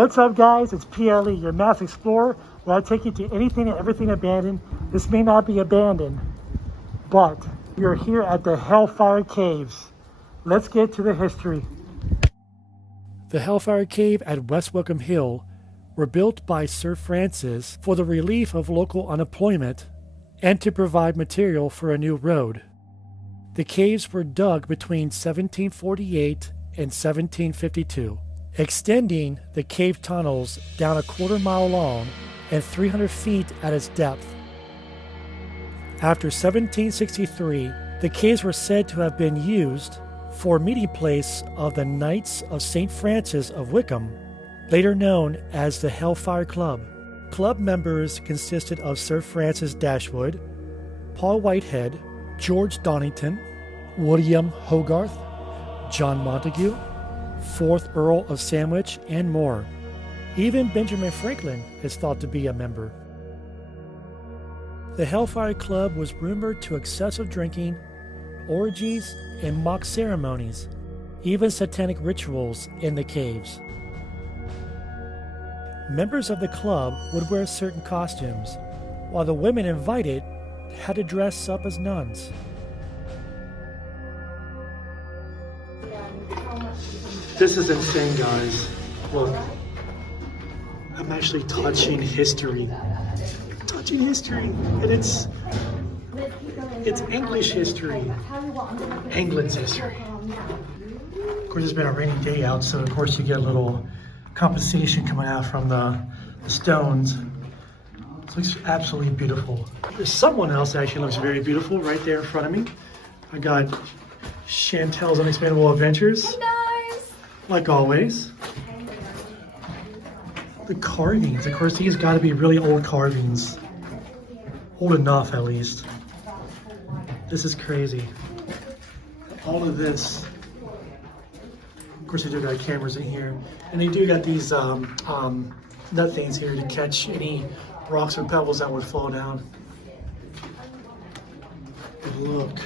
What's up, guys? It's PLE, your math explorer, where I take you to anything and everything abandoned. This may not be abandoned, but you're here at the Hellfire Caves. Let's get to the history. The Hellfire Cave at West Wycombe Hill were built by Sir Francis for the relief of local unemployment and to provide material for a new road. The caves were dug between 1748 and 1752, extending the cave tunnels down a quarter-mile long and 300 feet at its depth. After 1763, the caves were said to have been used for a meeting place of the Knights of St. Francis of Wycombe, later known as the Hellfire Club. Club members consisted of Sir Francis Dashwood, Paul Whitehead, George Dedingten, William Hogarth, John Montagu, 4th Earl of Sandwich, and more. Even Benjamin Franklin is thought to be a member. The Hellfire Club was rumored to excessive drinking, orgies, and mock ceremonies, even satanic rituals in the caves. Members of the club would wear certain costumes, while the women invited had to dress up as nuns. This is insane, guys. Look, I'm actually touching history. And it's English history, England's history. Of course, it's been a rainy day out, so of course you get a little compensation coming out from the stones. It looks absolutely beautiful. There's someone else that actually looks very beautiful right there in front of me. I got Chantel's Unexplainable Adventures. Hey guys! Like always. The carvings, of course, these got to be really old carvings. Old enough, at least. This is crazy. All of this. Of course, they do got cameras in here, and they do got these nut things here to catch any rocks or pebbles that would fall down. But look,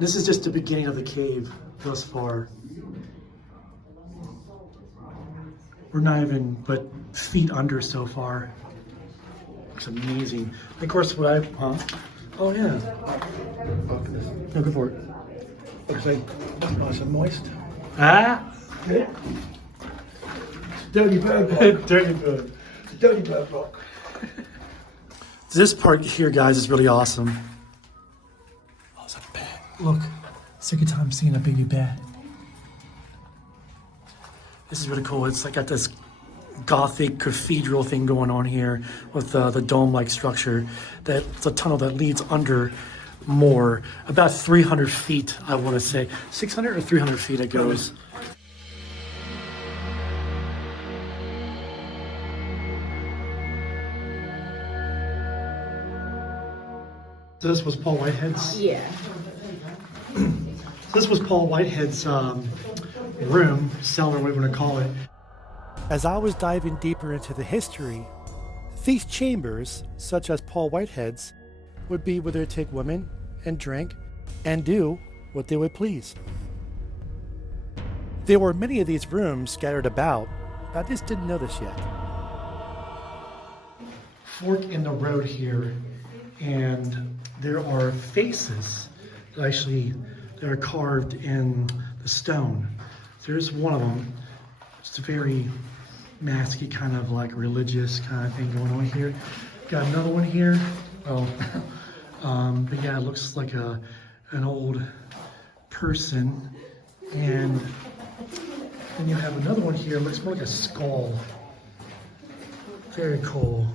this is just the beginning of the cave thus far. We're not even but feet under so far. It's amazing. Of course, what I oh yeah. No, go for it. Looks like nice and moist. Ah. Dirty bird. Dirty bird. Dirty bird rock. This part here, guys, is really awesome. Oh, it's a bat. Look, second time seeing a baby bat. This is really cool. It's like got this Gothic cathedral thing going on here with the dome-like structure. That's a tunnel that leads under more, about 300 feet, I want to say. 600 or 300 feet it goes. This was Paul Whitehead's? Yeah. This was Paul Whitehead's room, cellar, whatever you want to call it. As I was diving deeper into the history, these chambers, such as Paul Whitehead's, would be where they take women and drink and do what they would please. There were many of these rooms scattered about, but I just didn't know this yet. Fork in the road here, and there are faces that are carved in the stone. There's one of them. It's a very masky kind of like religious kind of thing going on here. Got another one here. Oh, but yeah, it looks like an old person. And then you have another one here. It looks more like a skull. Very cool.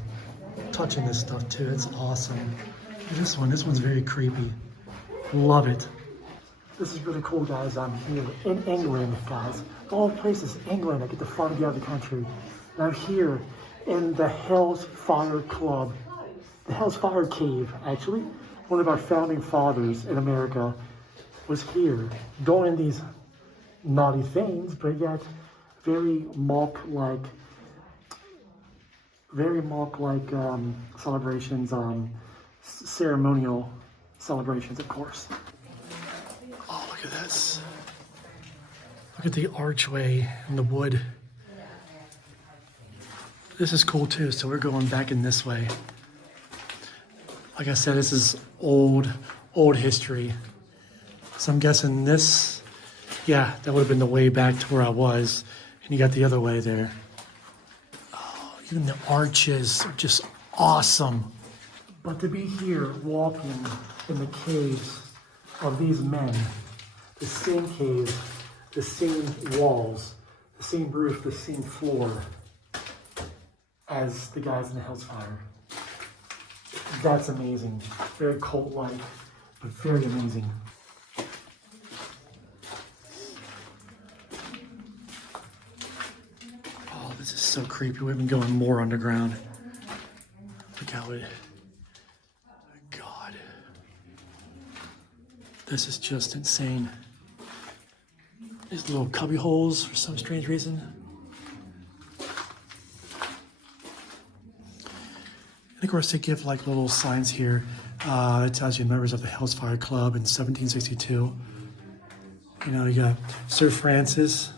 Touching this stuff too. It's awesome. This one's very creepy. Love it. This is really cool, guys. I'm here in England, guys. All places, England. I get the fun of the other country. And I'm here in the Hellfire Club. The Hellfire Cave, actually. One of our founding fathers in America was here doing these naughty things, but yet very monk-like celebrations, ceremonial celebrations, of course. Oh, look at this. Look at the archway and the wood. This is cool too, so we're going back in this way. Like I said, this is old history. So I'm guessing this, yeah, that would have been the way back to where I was. And you got the other way there. Oh, even the arches are just awesome. But to be here, walking in the caves of these men, the same caves, the same walls, the same roof, the same floor as the guys in the Hellfire. That's amazing. Very cult-like, but very amazing. Oh, this is so creepy. We've been going more underground. Look how it... God. This is just insane. These little cubby holes for some strange reason. And of course, they give like little signs here. It tells you members of the Hellfire Club in 1762. You know, you got Sir Francis,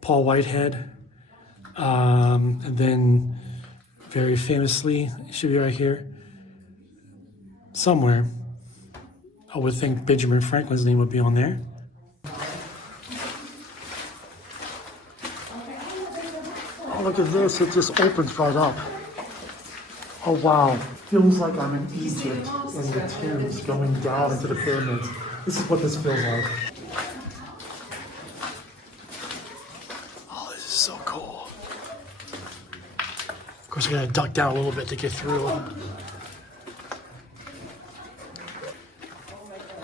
Paul Whitehead, and then very famously, it should be right here, somewhere. I would think Benjamin Franklin's name would be on there. Oh, look at this. It just opens right up. Oh, wow. Feels like I'm in Egypt in the tombs going down into the pyramids. This is what this feels like. Oh, this is so cool. Of course, I gotta duck down a little bit to get through.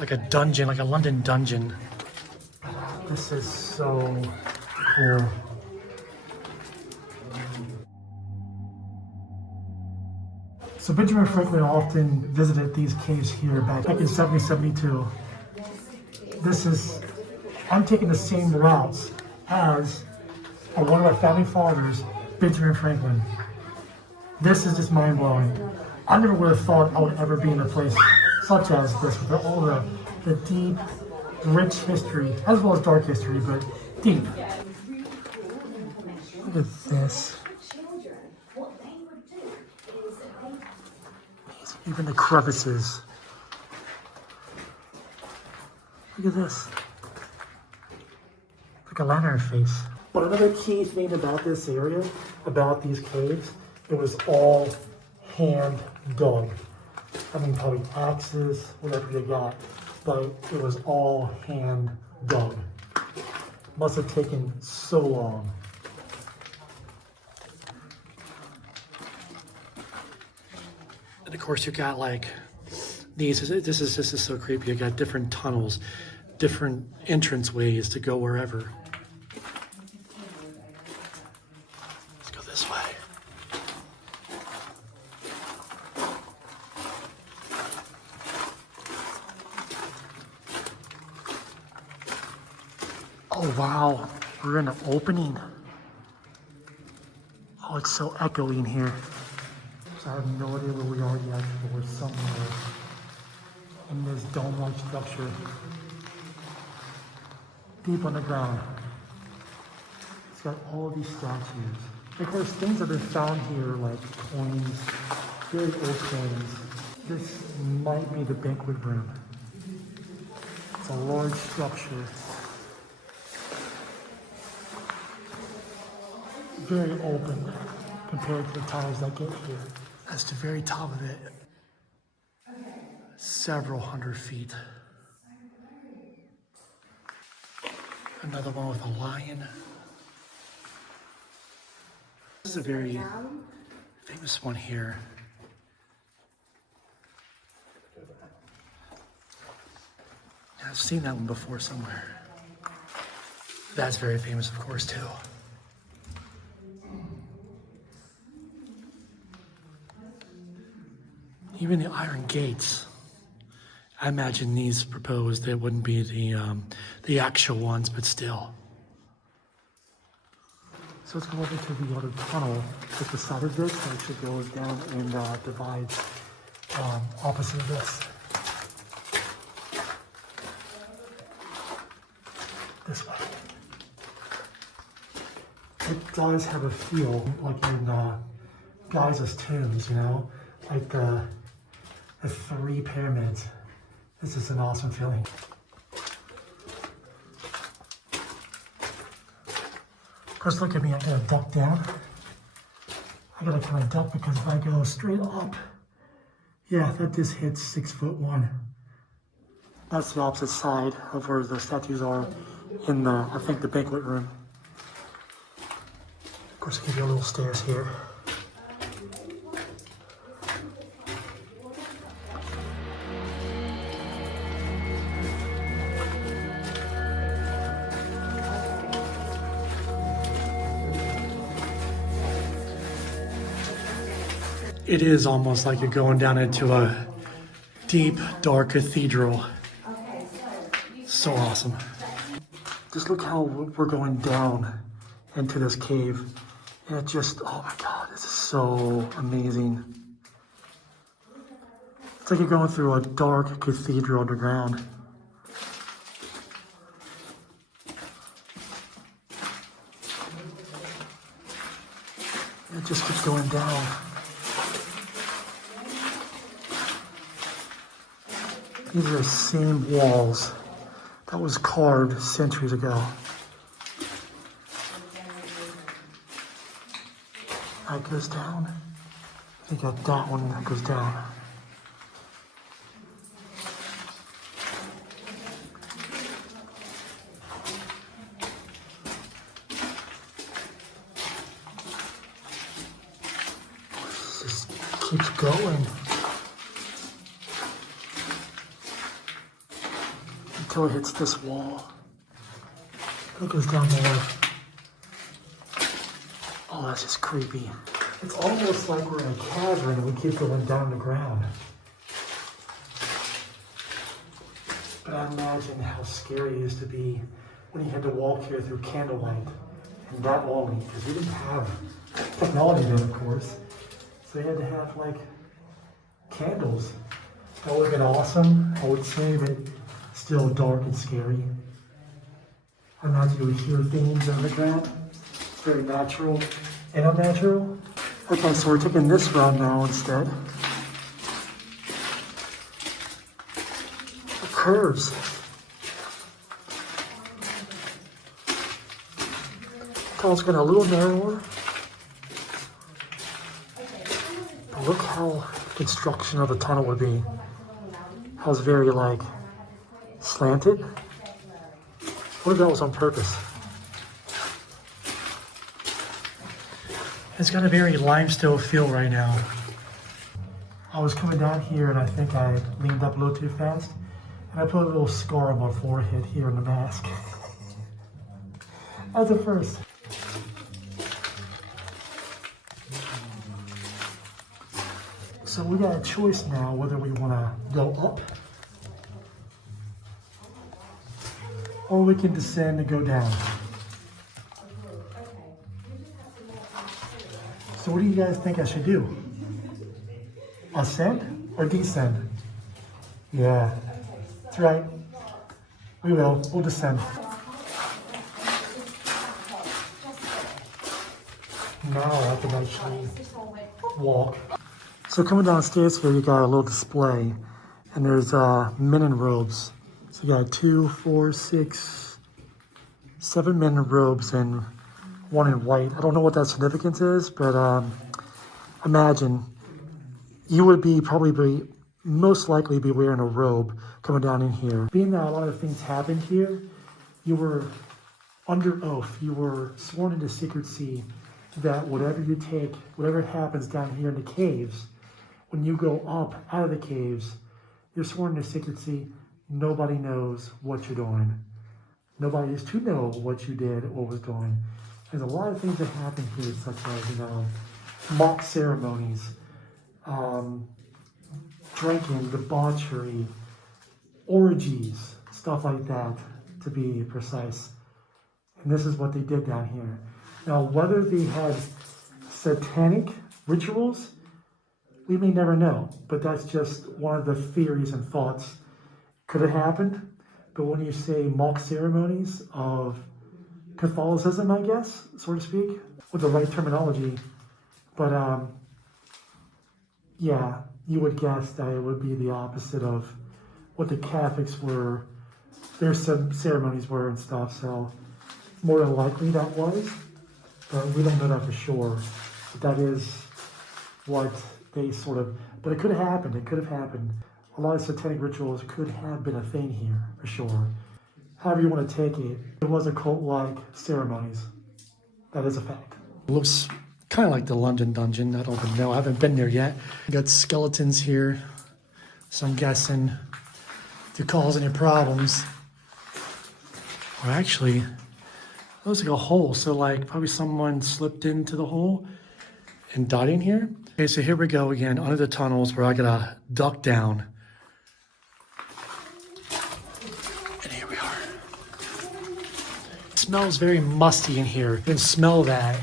Like a dungeon, like a London dungeon. This is so cool. So Benjamin Franklin often visited these caves here back in 1772. I'm taking the same routes as one of our founding fathers, Benjamin Franklin. This is just mind-blowing. I never would have thought I would ever be in a place such as this with all the deep, rich history, as well as dark history, but deep. Look at this. Even the crevices. Look at this. Like a lantern face. But another key thing about this area, about these caves, it was all hand dug. I mean, probably axes, whatever you got, but it was all hand dug. Must have taken so long. And of course, you got like these. This is so creepy. You got different tunnels, different entrance ways to go wherever. Let's go this way. Oh wow, we're in an opening. Oh, it's so echoey in here. So I have no idea where we are yet, but we're somewhere in this dome-like structure, deep underground. It's got all these statues. Of course, things that have been found here, like coins, very old coins. This might be the banquet room. It's a large structure. Very open compared to the tunnels that get here. That's the very top of it. Several hundred feet. Another one with a lion. This is a very famous one here. I've seen that one before somewhere. That's very famous, of course, too. Even the iron gates. I imagine these proposed, they wouldn't be the actual ones, but still. So let's go over to the other tunnel at the side of this that actually goes down and divides opposite of this. This way. It does have a feel like in Giza's tombs, you know, like the 3 pyramids. This is an awesome feeling. Of course, look at me, I gotta duck down. I gotta kind of duck because if I go straight up, yeah, that just hits 6'1". That's the opposite side of where the statues are in the, I think, the banquet room. Of course, I give you a little stairs here. It is almost like you're going down into a deep, dark cathedral. So awesome. Just look how we're going down into this cave. And it just, oh my God, this is so amazing. It's like you're going through a dark cathedral underground. It just keeps going down. These are the same walls that was carved centuries ago. That goes down. I think I got that one that goes down. This just keeps going. Until it hits this wall. It goes down more. Oh, that's just creepy. It's almost like we're in a cavern and we keep going down the ground. But I imagine how scary it used to be when you had to walk here through candlelight. And that only, because we didn't have technology then, of course. So you had to have, like, candles. That would have been awesome, I would say, but still dark and scary. I imagine you would hear things underground. It's very natural and unnatural. Okay, so we're taking this route now instead. The curves. Tunnel's getting a little narrower. But look how the construction of the tunnel would be. How it's very, like, slanted. What if that was on purpose? It's got a very limestone feel right now. I was coming down here and I think I leaned up a little too fast. And I put a little scar on my forehead here in the mask. That's a first. So we got a choice now whether we want to go up or we can descend and go down. So what do you guys think I should do? Ascend or descend? Yeah, that's right. We will. We'll descend. Now I can actually walk. So coming downstairs here, you got a little display, and there's men in robes. So you got 2, 4, 6, 7 men in robes and 1 in white. I don't know what that significance is, but imagine you would most likely be wearing a robe coming down in here. Being that a lot of things happened here, you were under oath. You were sworn into secrecy that whatever you take, whatever happens down here in the caves, when you go up out of the caves, you're sworn into secrecy. Nobody knows what you're doing. Nobody is to know what you did or was doing. There's a lot of things that happen here, such as, mock ceremonies, drinking, debauchery, orgies, stuff like that, to be precise. And this is what they did down here. Now, whether they had satanic rituals, we may never know, but that's just one of the theories and thoughts. Could have happened, but when you say mock ceremonies of Catholicism, I guess, so to speak, with the right terminology. But yeah, you would guess that it would be the opposite of what the Catholics were, their ceremonies were and stuff. So more than likely that was, but we don't know that for sure. But that is what they sort of, but it could have happened. It could have happened. A lot of satanic rituals could have been a thing here for sure. However you want to take it, it was a cult-like ceremonies. That is a fact. Looks kind of like the London dungeon. I don't even know. I haven't been there yet. Got skeletons here. So I'm guessing to cause any problems. Or actually, it looks like a hole. So like probably someone slipped into the hole and died in here. Okay, so here we go again under the tunnels where I gotta duck down. And here we are. It smells very musty in here. Didn't smell that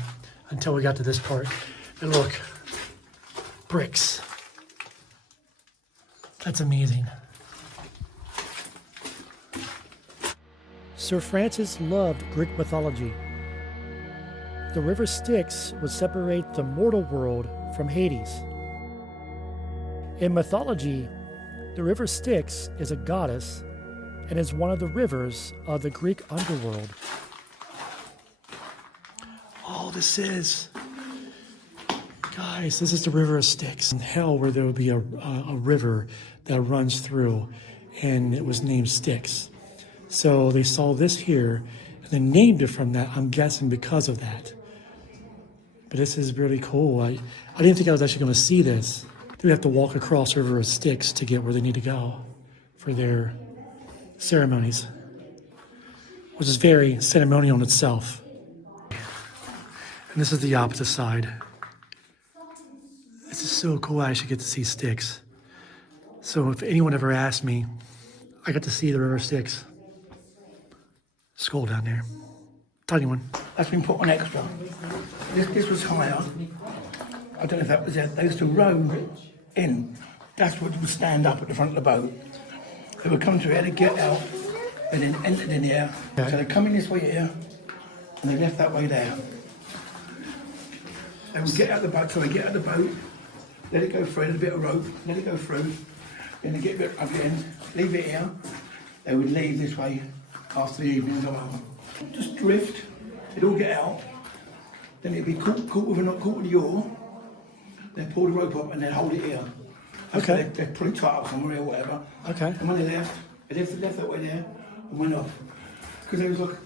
until we got to this part. And look, bricks. That's amazing. Sir Francis loved Greek mythology. The River Styx would separate the mortal world from Hades. In mythology, the River Styx is a goddess and is one of the rivers of the Greek underworld. Oh, this is, guys, this is the River Styx in hell, where there would be a river that runs through, and it was named Styx. So they saw this here and then named it from that, I'm guessing because of that. But this is really cool. I didn't think I was actually going to see this. They have to walk across River Styx to get where they need to go for their ceremonies, which is very ceremonial in itself. And this is the opposite side. This is so cool. I actually get to see Styx. So if anyone ever asked me, I got to see the River Styx. Skull down there. Tiny one. That's been put on extra. This was higher. I don't know if that was it. They used to row in. Dashwood would stand up at the front of the boat. They would come through here, they'd get out, and then entered in here. Okay. So they come in this way here, and they left that way there. They would get out the boat, so they get out the boat, let it go through, a bit of rope, let it go through, then they get a bit up again, leave it here. They would leave this way after the evening's over. Just drift, they'd all get out, then it'd be caught with the oar, they'd pull the rope up and they'd hold it here. Okay. They'd put it tight up somewhere or whatever. Okay. And when they left that way there and went off. Because they was like,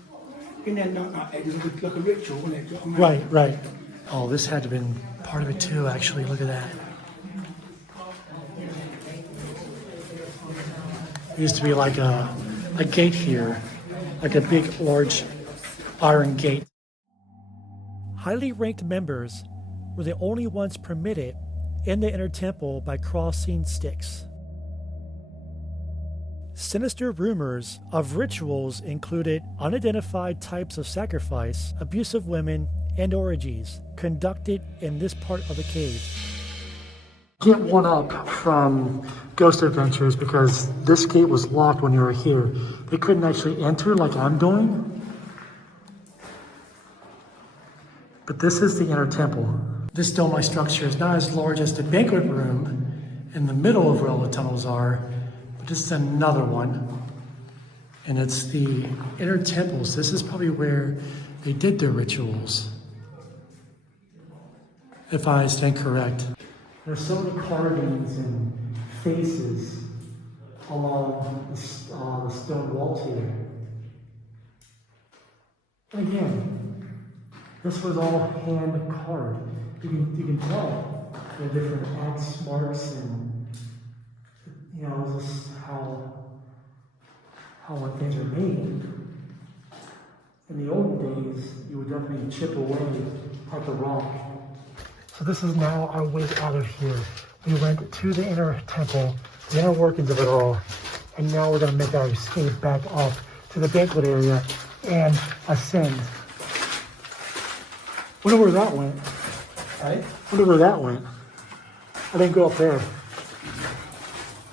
in their nut, it was like a ritual, wasn't it? Right, right. Oh, this had to have been part of it too, actually. Look at that. There used to be like a gate here, like a big, large iron gate. Highly ranked members were the only ones permitted in the inner temple by crossing Styx. Sinister rumors of rituals included unidentified types of sacrifice, abuse of women, and orgies conducted in this part of the cave. Get one up from Ghost Adventures because this gate was locked when you were here. They couldn't actually enter like I'm doing. But this is the inner temple. This dome-like structure is not as large as the banquet room in the middle of where all the tunnels are, but this is another one. And it's the inner temples. This is probably where they did their rituals, if I stand correct. There's so many carvings and faces along the stone walls here. And again, this was all hand carved. You can tell the different axe marks and just how things are made. In the olden days, you would definitely chip away at the rock. So this is now our way out of here. We went to the inner temple, the inner workings of it all, and now we're going to make our escape back up to the banquet area and ascend. Wonder where that went. Hey? Wonder where that went. I didn't go up there.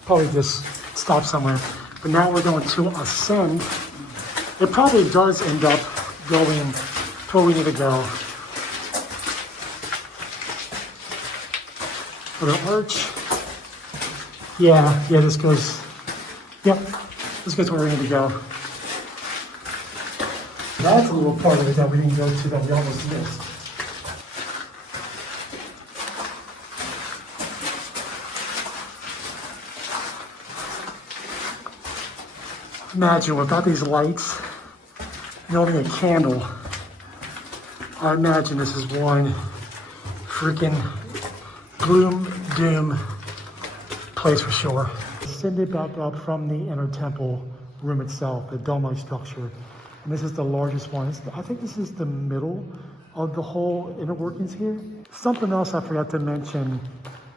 Probably just stopped somewhere. But now we're going to ascend. It probably does end up going to where we need to go. For the arch. Yeah, this goes, yep, this goes where we need to go. That's a little part of it that we didn't go to that we almost missed. Imagine without these lights and only a candle, I imagine this is one freaking gloom, doom place for sure. Ascended back up from the inner temple room itself, the dome-like structure. And this is the largest one. I think this is the middle of the whole inner workings here. Something else I forgot to mention,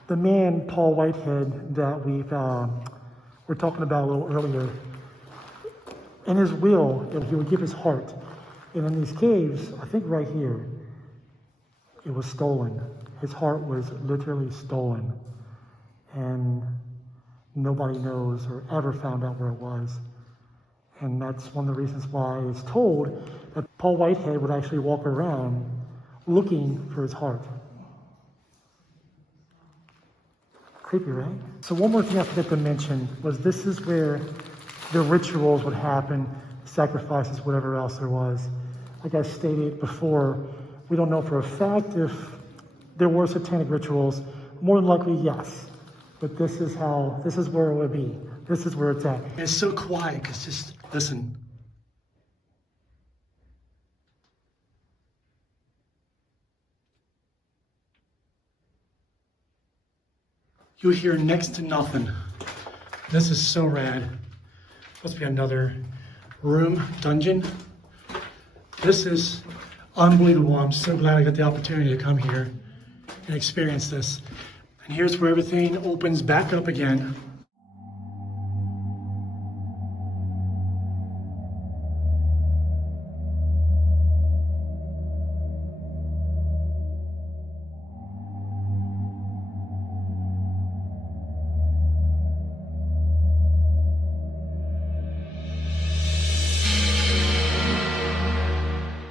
the man, Paul Whitehead, that we're talking about a little earlier, in his will, he would give his heart. And in these caves, I think right here, it was stolen. His heart was literally stolen. And nobody knows or ever found out where it was. And that's one of the reasons why it's told that Paul Whitehead would actually walk around looking for his heart. Creepy, right? So one more thing I forgot to mention was this is where the rituals would happen, sacrifices, whatever else there was. Like I stated before, we don't know for a fact if there were satanic rituals. More than likely, yes. But this is where it would be. This is where it's at. It's so quiet, because just listen. You hear next to nothing. This is so rad. Must be another room, dungeon. This is unbelievable. I'm so glad I got the opportunity to come here and experience this. And here's where everything opens back up again.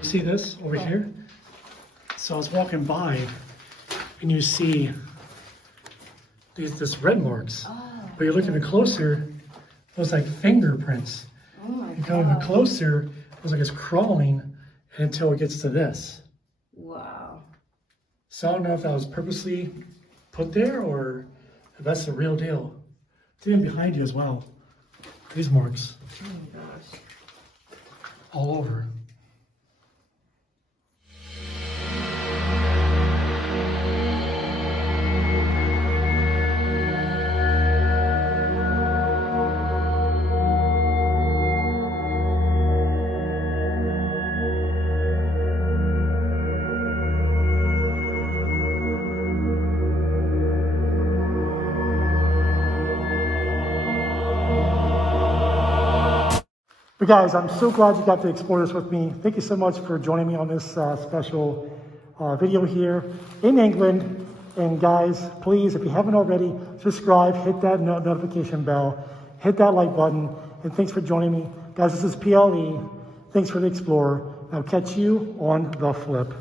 See this over here? So I was walking by and you see this red marks, but you look even closer, those like fingerprints. Oh my You come even closer, it was like it's crawling until it gets to this. Wow. So I don't know if that was purposely put there or if that's the real deal. It's even behind you as well. These marks. Oh my gosh. All over. But guys, I'm so glad you got to explore this with me. Thank you so much for joining me on this special video here in England. And guys, please, if you haven't already, subscribe, hit that notification bell, hit that like button, and thanks for joining me. Guys, this is PLE. Thanks for the Explorer. I'll catch you on the flip.